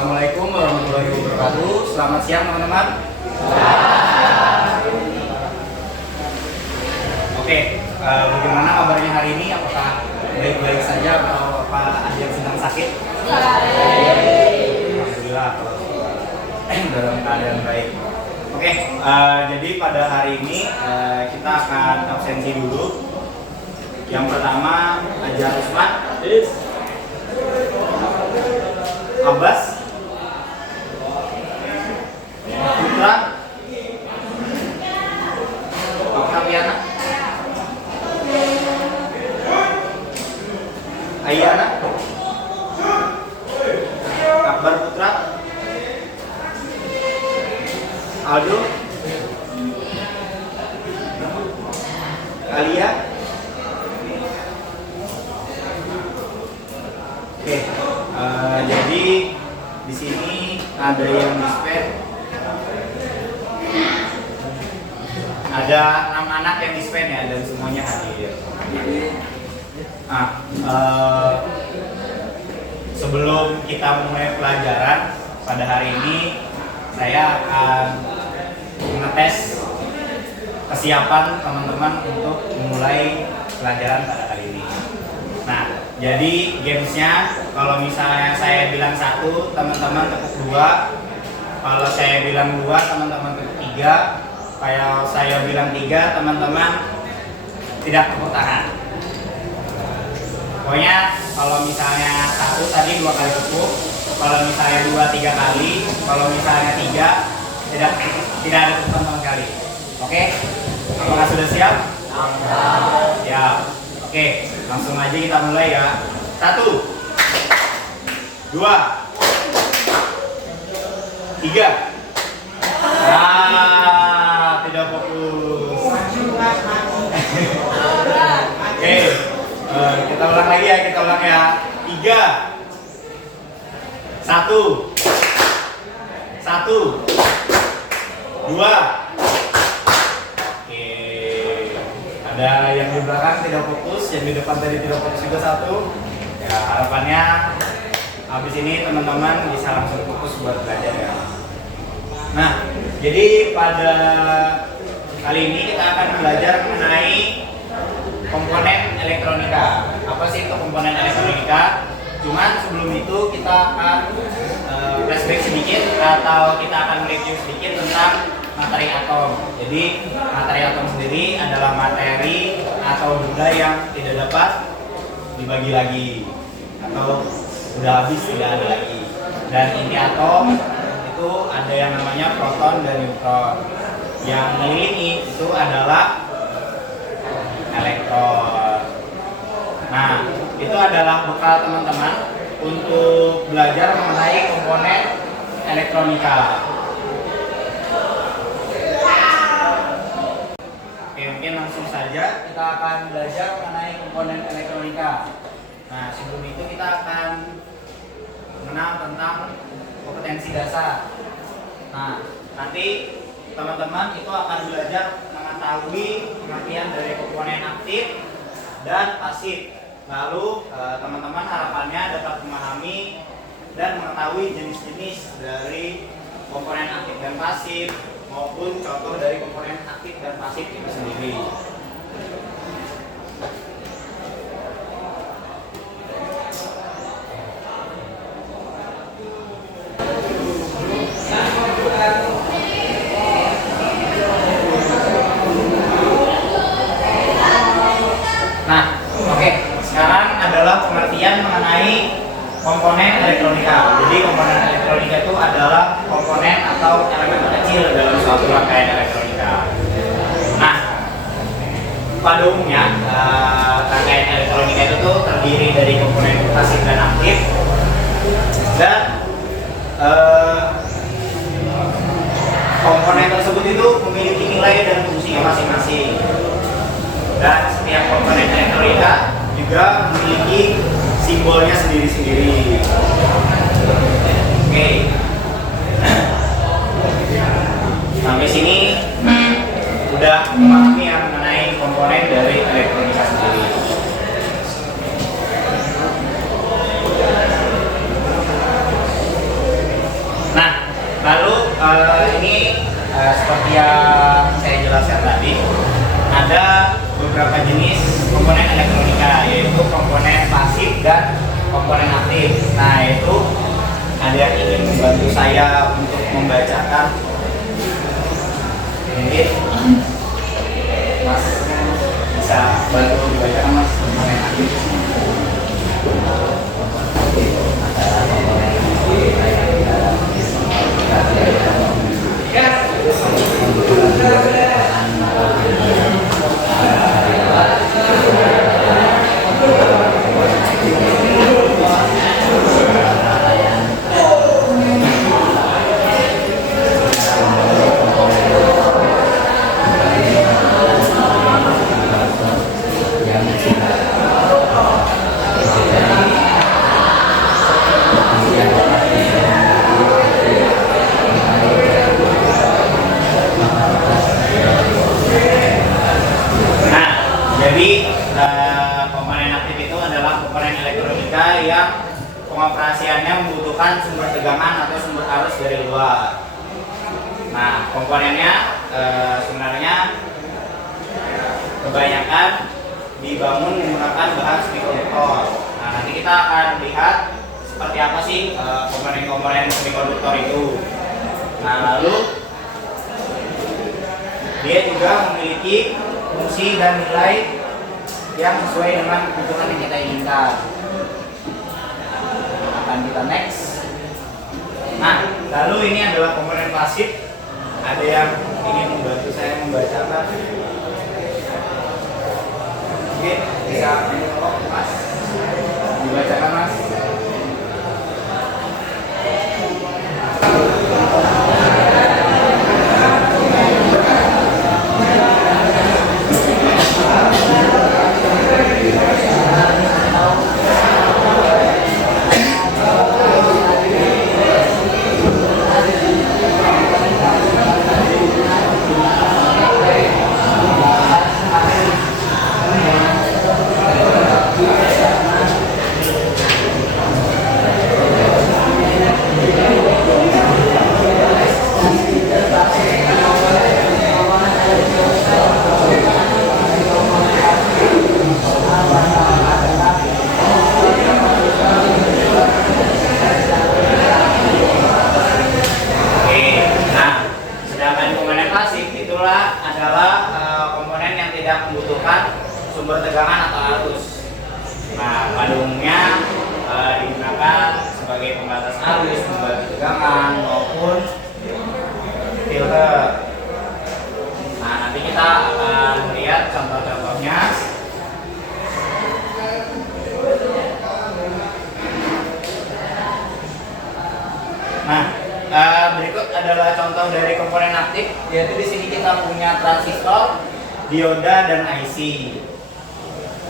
Assalamualaikum warahmatullahi wabarakatuh. Selamat siang teman-teman. Oke, bagaimana kabarnya hari ini? Apakah baik-baik saja atau apa ada yang sedang sakit? Alhamdulillah dalam keadaan baik. Oke, jadi pada hari ini kita akan absensi dulu. Yang pertama Ajar Usman, Abbas, Putra, Oktaviana, Ayana, Akbar Putra, Aldo, Alia. Oke, jadi di sini ada yang dispen, ada 6 anak yang dispen ya, dan semuanya hadir. Sebelum kita mulai pelajaran pada hari ini, saya akan mengetes kesiapan teman-teman untuk memulai pelajaran pada hari ini. Nah, jadi gamesnya, kalau misalnya saya bilang 1, teman-teman tepuk 2. Kalau saya bilang 2, teman-teman tepuk 3. Kalau saya bilang 3, teman-teman tidak tepuk tangan. Pokoknya kalau misalnya 1 tadi 2 kali tepuk, kalau misalnya 2 3 kali, kalau misalnya 3 tidak ada tepukan sama sekali. Oke? Apakah sudah siap? Siap. Oke, langsung aja kita mulai ya. 1, 2, 3. Tidak fokus. Oke, kita ulang lagi ya, kita ulang ya. 3, 1, 2. Oke, ada yang di belakang tidak fokus, yang di depan tadi tidak fokus juga 1. Ya, harapannya habis ini teman-teman bisa langsung fokus buat belajar ya. Nah, jadi pada kali ini kita akan belajar mengenai komponen elektronika. Apa sih itu komponen elektronika? Cuman sebelum itu kita akan flashback sedikit, atau kita akan review sedikit tentang materi atom. Jadi materi atom sendiri adalah materi atau benda yang tidak dapat dibagi lagi, atau udah habis tidak ada lagi. Dan inti atom itu ada yang namanya proton dan neutron. Yang mengelilingi itu adalah elektron. Nah, itu adalah bekal teman-teman untuk belajar mengenai komponen elektronika. Oke, mungkin langsung saja kita akan belajar mengenai komponen elektronika. Nah, sebelum itu kita akan mengenal tentang kompetensi dasar. Nah, nanti teman-teman itu akan belajar mengetahui pengertian dari komponen aktif dan pasif. Lalu teman-teman harapannya dapat memahami dan mengetahui jenis-jenis dari komponen aktif dan pasif, maupun contoh dari komponen aktif dan pasif itu sendiri. Pengertian mengenai komponen elektronika. Jadi komponen elektronika itu adalah komponen atau elemen kecil dalam suatu rangkaian elektronika. Nah, pada umumnya rangkaian elektronika itu tuh terdiri dari komponen pasif dan aktif, dan komponen tersebut itu memiliki nilai dan fungsinya masing-masing. Dan setiap komponen elektronika juga memiliki simbolnya sendiri-sendiri. Oke. Sampai sini udah memahami yang mengenai komponen dari elektronika sendiri. Ini seperti yang saya jelaskan tadi, ada beberapa jenis komponen elektronika, yaitu komponen pasif dan komponen aktif. Nah, itu ada yang ingin membantu saya untuk membacakan. Mungkin Mas bisa bantu dibacakan, Mas, komponen aktif. Komponen aktif itu adalah komponen elektronika yang pengoperasiannya membutuhkan sumber tegangan atau sumber arus dari luar. Nah, komponennya sebenarnya kebanyakan dibangun menggunakan bahan semikonduktor. Nah, nanti kita akan lihat seperti apa sih komponen-komponen semikonduktor itu. Nah, lalu dia juga memiliki fungsi dan nilai yang sesuai dengan kebutuhan yang kita inginkan. Akan kita next. Nah, lalu ini adalah komponen pasif. Ada yang ingin membantu saya membacakan? Oke, bisa Mas dibacakan, Mas. Membutuhkan sumber tegangan atau arus. Nah, pada umumnya digunakan sebagai pembatas arus, pembatas tegangan maupun filter. Nah, nanti kita akan melihat contoh-contohnya. Nah, berikut adalah contoh dari komponen aktif, yaitu di sini kita punya transistor, dioda, dan IC.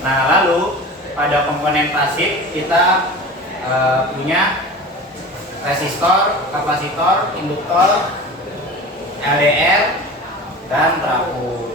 Nah, lalu pada komponen pasif kita punya resistor, kapasitor, induktor, LDR, dan trafo.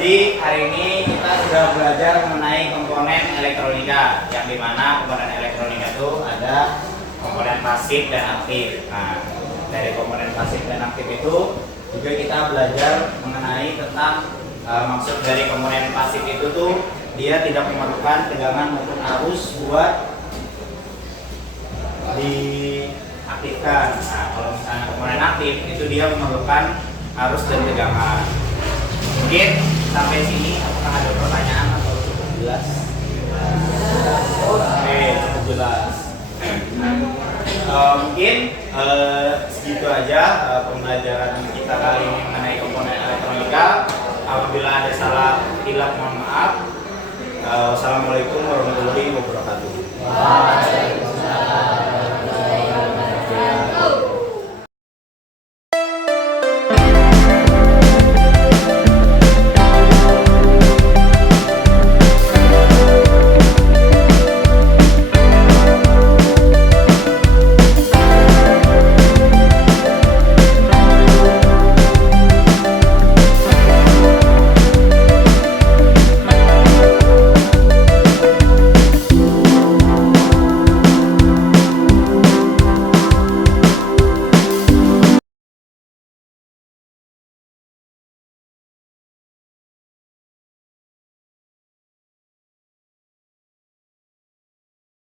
Jadi hari ini kita sudah belajar mengenai komponen elektronika, yang dimana komponen elektronika itu ada komponen pasif dan aktif. Nah, dari komponen pasif dan aktif itu juga kita belajar mengenai tentang maksud dari komponen pasif itu tuh dia tidak memerlukan tegangan maupun arus buat diaktifkan. Nah, kalau misalnya komponen aktif itu dia memerlukan arus dan tegangan. Mungkin sampai sini apakah ada pertanyaan atau cukup jelas? Oke, cukup jelas. Mungkin segitu aja pembelajaran kita kali ini mengenai komponen elektronika. Apabila ada salah hilaf mohon maaf. Wassalamualaikum warahmatullahi wabarakatuh.